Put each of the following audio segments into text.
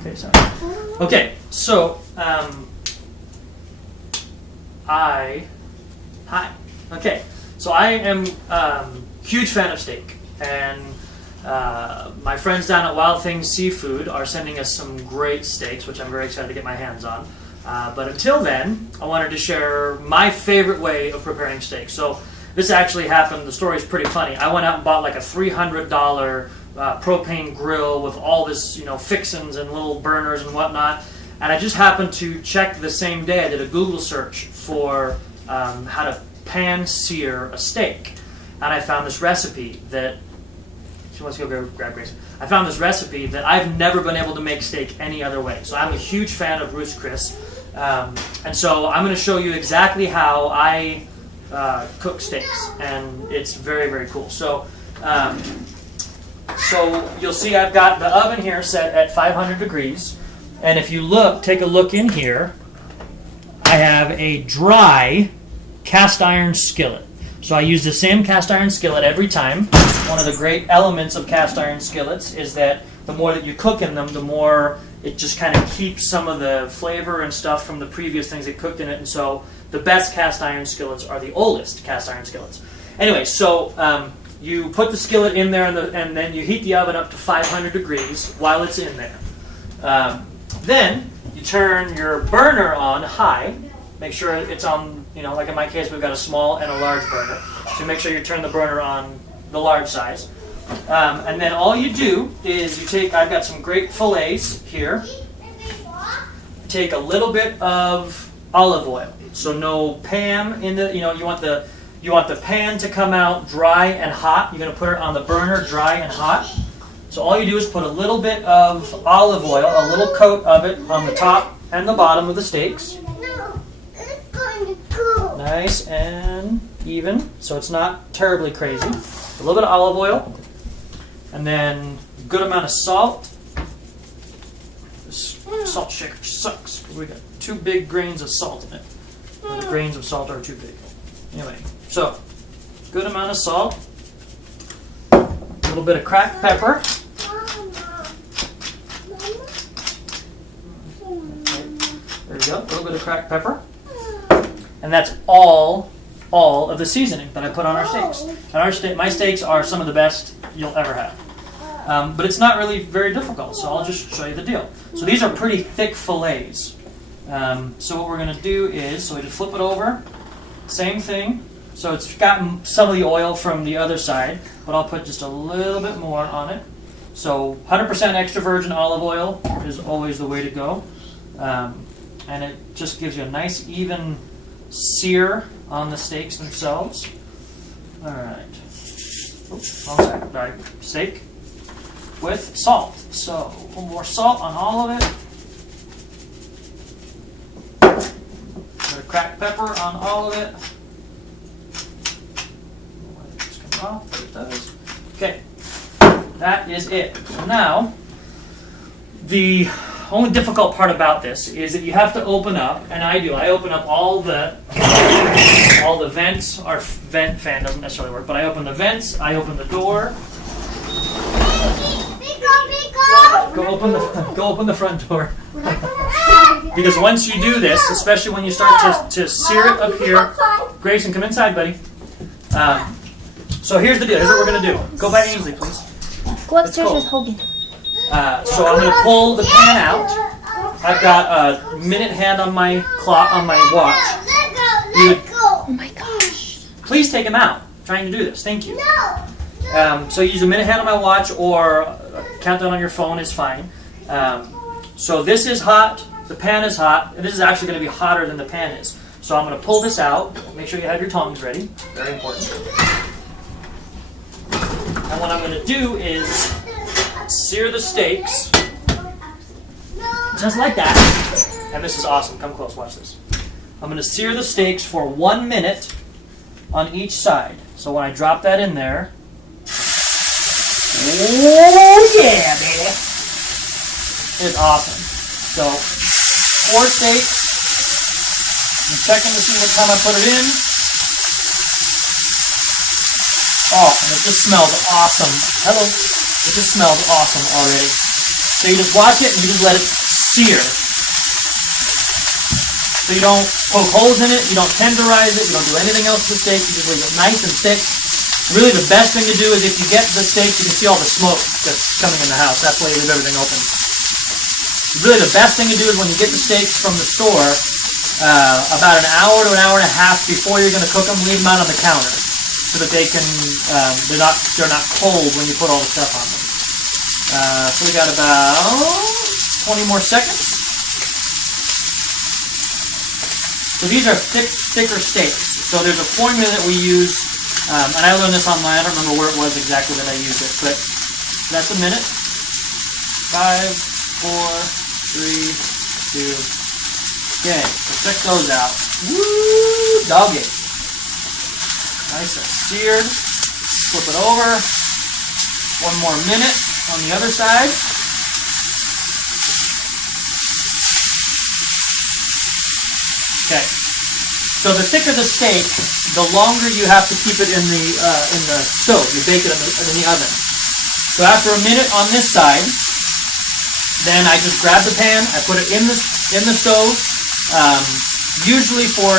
Okay, sorry. Okay, so hi. Okay, so I am huge fan of steak, and my friends down at Wild Things Seafood are sending us some great steaks, which I'm very excited to get my hands on. But until then, I wanted to share my favorite way of preparing steak. So this actually happened. The story is pretty funny. I went out and bought like a $300 propane grill with all this, fixins and little burners and whatnot. And I just happened to check the same day. I did a Google search for how to pan sear a steak, and I found this recipe that. She wants to go grab Grace. I found this recipe that I've never been able to make steak any other way. So I'm a huge fan of Ruth's Chris, and so I'm going to show you exactly how I cook steaks, and it's very, very cool. So, so you'll see I've got the oven here set at 500 degrees, and if you take a look in here, I have a dry cast iron skillet. So I use the same cast iron skillet every time. One of the great elements of cast iron skillets is that the more that you cook in them, the more it just kind of keeps some of the flavor and stuff from the previous things that cooked in it. And so the best cast iron skillets are the oldest cast iron skillets. Anyway, so you put the skillet in there, and then you heat the oven up to 500 degrees while it's in there. Then you turn your burner on high. Make sure it's on, like in my case, we've got a small and a large burner. So make sure you turn the burner on the large size. And then all you do is I've got some great fillets here. Take a little bit of olive oil. So no pan in the, you want the pan to come out dry and hot. You're going to put it on the burner dry and hot. So all you do is put a little bit of olive oil, a little coat of it on the top and the bottom of the steaks. Nice and even, so it's not terribly crazy. A little bit of olive oil, and then a good amount of salt. This salt shaker sucks because we got 2 big grains of salt in it. The grains of salt are too big. Anyway, so good amount of salt, a little bit of cracked pepper. There we go, a little bit of cracked pepper. And that's all of the seasoning that I put on our steaks. And my steaks are some of the best you'll ever have. But it's not really very difficult, so I'll just show you the deal. So these are pretty thick fillets. So what we're going to do is, so we just flip it over, same thing. So it's got some of the oil from the other side, but I'll put just a little bit more on it. So 100% extra virgin olive oil is always the way to go. And it just gives you a nice even sear on the steaks themselves. All right. Oops, wrong side. All right. Steak with salt. So a little more salt on all of it. A bit of cracked pepper on all of it. Let this come off. There it does. Okay. That is it. So now, the only difficult part about this is that you have to open up, and I do. I open up all the vents. Our vent fan doesn't necessarily work, but I open the vents. I open the door. Go open the front door. Because once you do this, especially when you start to sear it up here, Grayson, come inside, buddy. So here's the deal. Here's what we're gonna do. Go by Ainsley, please. Go upstairs with Hogan. So I'm going to pull the pan out. I've got a minute hand on my clock, on my watch. Oh my gosh. Please take him out. I'm trying to do this. Thank you. So use a minute hand on my watch, or a countdown on your phone is fine. So this is hot. The pan is hot. And this is actually going to be hotter than the pan is. So I'm going to pull this out. Make sure you have your tongs ready. Very important. And what I'm going to do is sear the steaks, just like that. And this is awesome. Come close, watch this. I'm going to sear the steaks for 1 minute on each side. So when I drop that in there, oh yeah, baby. It's awesome. So, 4 steaks. I'm checking to see what time I put it in. Oh, and it just smells awesome. Hello. It just smells awesome already. So you just watch it and you just let it sear. So you don't poke holes in it, you don't tenderize it, you don't do anything else to the steak, you just leave it nice and thick. Really the best thing to do is if you get the steak, you can see all the smoke that's coming in the house. That's why you leave everything open. Really the best thing to do is when you get the steaks from the store, about an hour to an hour and a half before you're going to cook them, leave them out on the counter so that they can, they're not cold when you put all the stuff on them. So we got about 20 more seconds. So these are thicker steaks. So there's a formula that we use, and I learned this online. I don't remember where it was exactly that I used it, but that's a minute. 5, 4, 3, 2. Okay, so check those out. Woo, doggy. Nice and seared. Flip it over. 1 more minute on the other side. Okay. So the thicker the steak, the longer you have to keep it in the stove. You bake it in the oven. So after a minute on this side, then I just grab the pan. I put it in the stove. Usually for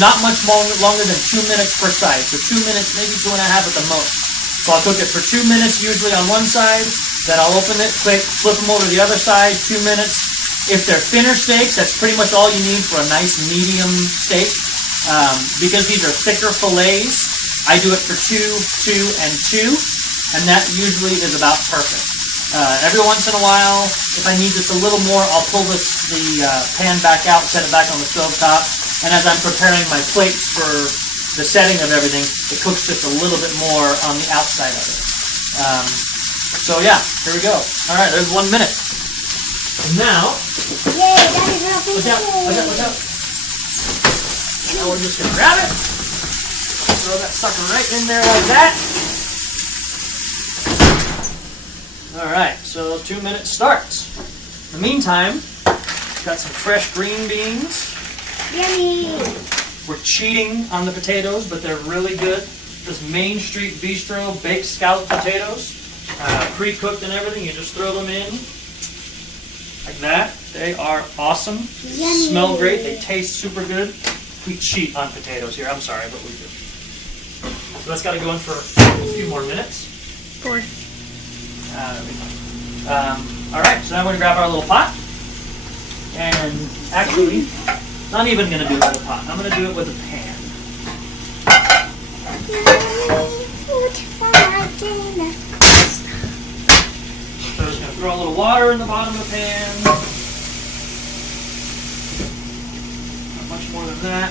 not much longer than 2 minutes per side. So 2 minutes, maybe 2.5 at the most. So I'll cook it for 2 minutes usually on one side, then I'll open it quick, flip them over to the other side, 2 minutes. If they're thinner steaks, that's pretty much all you need for a nice medium steak. Because these are thicker fillets, I do it for 2, 2, and 2, and that usually is about perfect. Every once in a while, if I need just a little more, I'll pull the pan back out, set it back on the stove top, and as I'm preparing my plates for the setting of everything, it cooks just a little bit more on the outside of it. So yeah, here we go. All right, there's 1 minute. And now, Yay, Daddy's real look out, look out, look out. Now we're just gonna grab it, throw that sucker right in there like that. All right, so 2 minutes starts. In the meantime, got some fresh green beans. Yummy. We're cheating on the potatoes, but they're really good. This Main Street Bistro baked scallop potatoes, pre-cooked and everything. You just throw them in like that. They are awesome. Yummy. Smell great. They taste super good. We cheat on potatoes here. I'm sorry, but we do. So that's got to go in for a few more minutes. 4. All right, so now we're going to grab our little pot. And actually, not even going to do it with a pot. I'm going to do it with a pan. So I'm just going to throw a little water in the bottom of the pan. Not much more than that.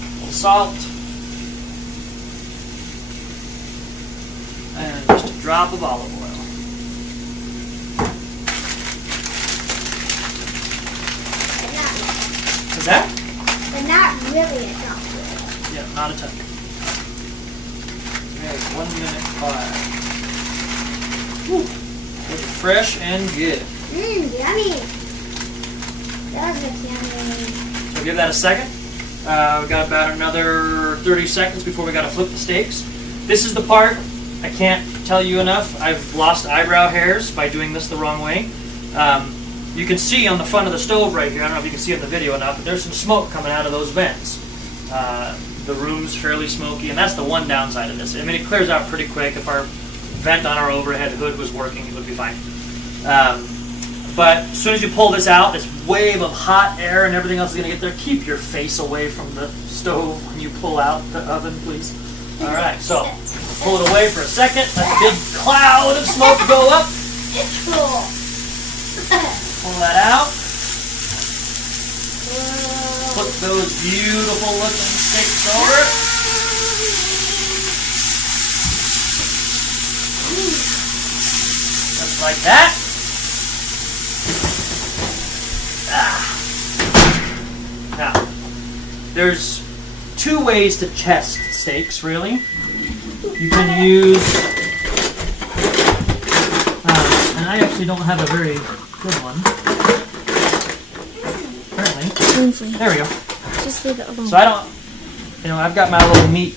A little salt. And just a drop of olive oil. Is that? But not really a drop of oil. Yeah, not a ton. Okay, 1 minute 5. Looking fresh and good. Yummy. That looks yummy. So give that a second. We've got about another 30 seconds before we got to flip the steaks. This is the part I can't tell you enough. I've lost eyebrow hairs by doing this the wrong way. You can see on the front of the stove right here, I don't know if you can see it in the video enough, but there's some smoke coming out of those vents. The room's fairly smoky, and that's the one downside of this. I mean, it clears out pretty quick. If our vent on our overhead hood was working, it would be fine. But as soon as you pull this out, this wave of hot air and everything else is going to get there. Keep your face away from the stove when you pull out the oven, please. All right, so pull it away for a second. Let the big cloud of smoke go up. Pull that out. Put those beautiful looking steaks over it. Just like that. Now, there's 2 ways to test steaks, really. You can use, and I actually don't have a very good one. Apparently. There we go. Just leave it alone. So I don't, I've got my little meat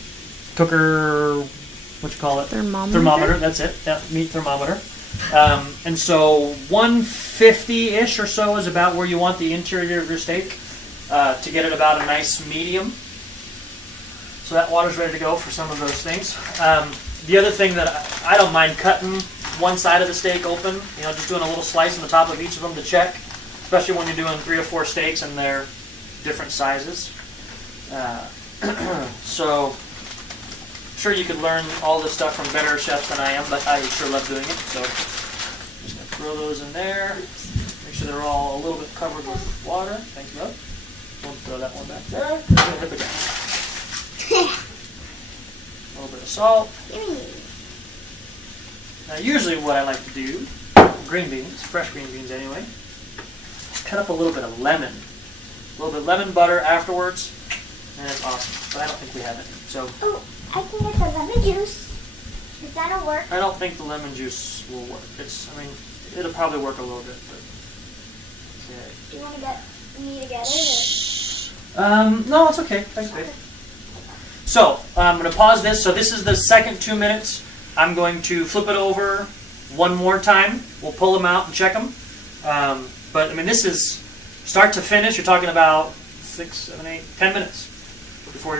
cooker what you call it? Thermometer. Thermometer, that's it. Yeah, meat thermometer. And so 150-ish or so is about where you want the interior of your steak to get it about a nice medium. So that water's ready to go for some of those things. The other thing that I don't mind cutting one side of the steak open, you know, just doing a little slice on the top of each of them to check, especially when you're doing 3 or 4 steaks and they're different sizes. So I'm sure you could learn all this stuff from better chefs than I am, but I sure love doing it. So I'm just going to throw those in there. Make sure they're all a little bit covered with water. Thanks, Mel. We'll throw that one back there. Hit it down. A little bit of salt. Now usually what I like to do, green beans, fresh green beans anyway, cut up a little bit of lemon. A little bit of lemon butter afterwards, and it's awesome. But I don't think we have it. So. Oh, I can get the lemon juice. Does that'll work? I don't think the lemon juice will work. I mean, it'll probably work a little bit, but. Okay. Do you want to get me together? No, it's okay. Thanks, babe. So, I'm going to pause this. So this is the second 2 minutes. I'm going to flip it over one more time. We'll pull them out and check them. But, I mean, this is start to finish. You're talking about 6, 7, 8, 10 minutes before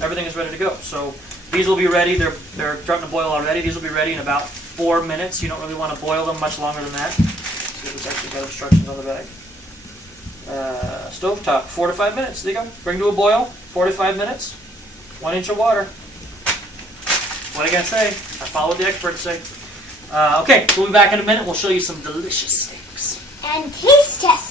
everything is ready to go. So these will be ready. They're starting to boil already. These will be ready in about 4 minutes. You don't really want to boil them much longer than that. See if it's actually got instructions on the bag. Stovetop, 4 to 5 minutes. There you go. Bring to a boil, 4 to 5 minutes. 1 inch of water. What I gotta say? I followed the experts say. Okay, we'll be back in a minute. We'll show you some delicious steaks. And taste test.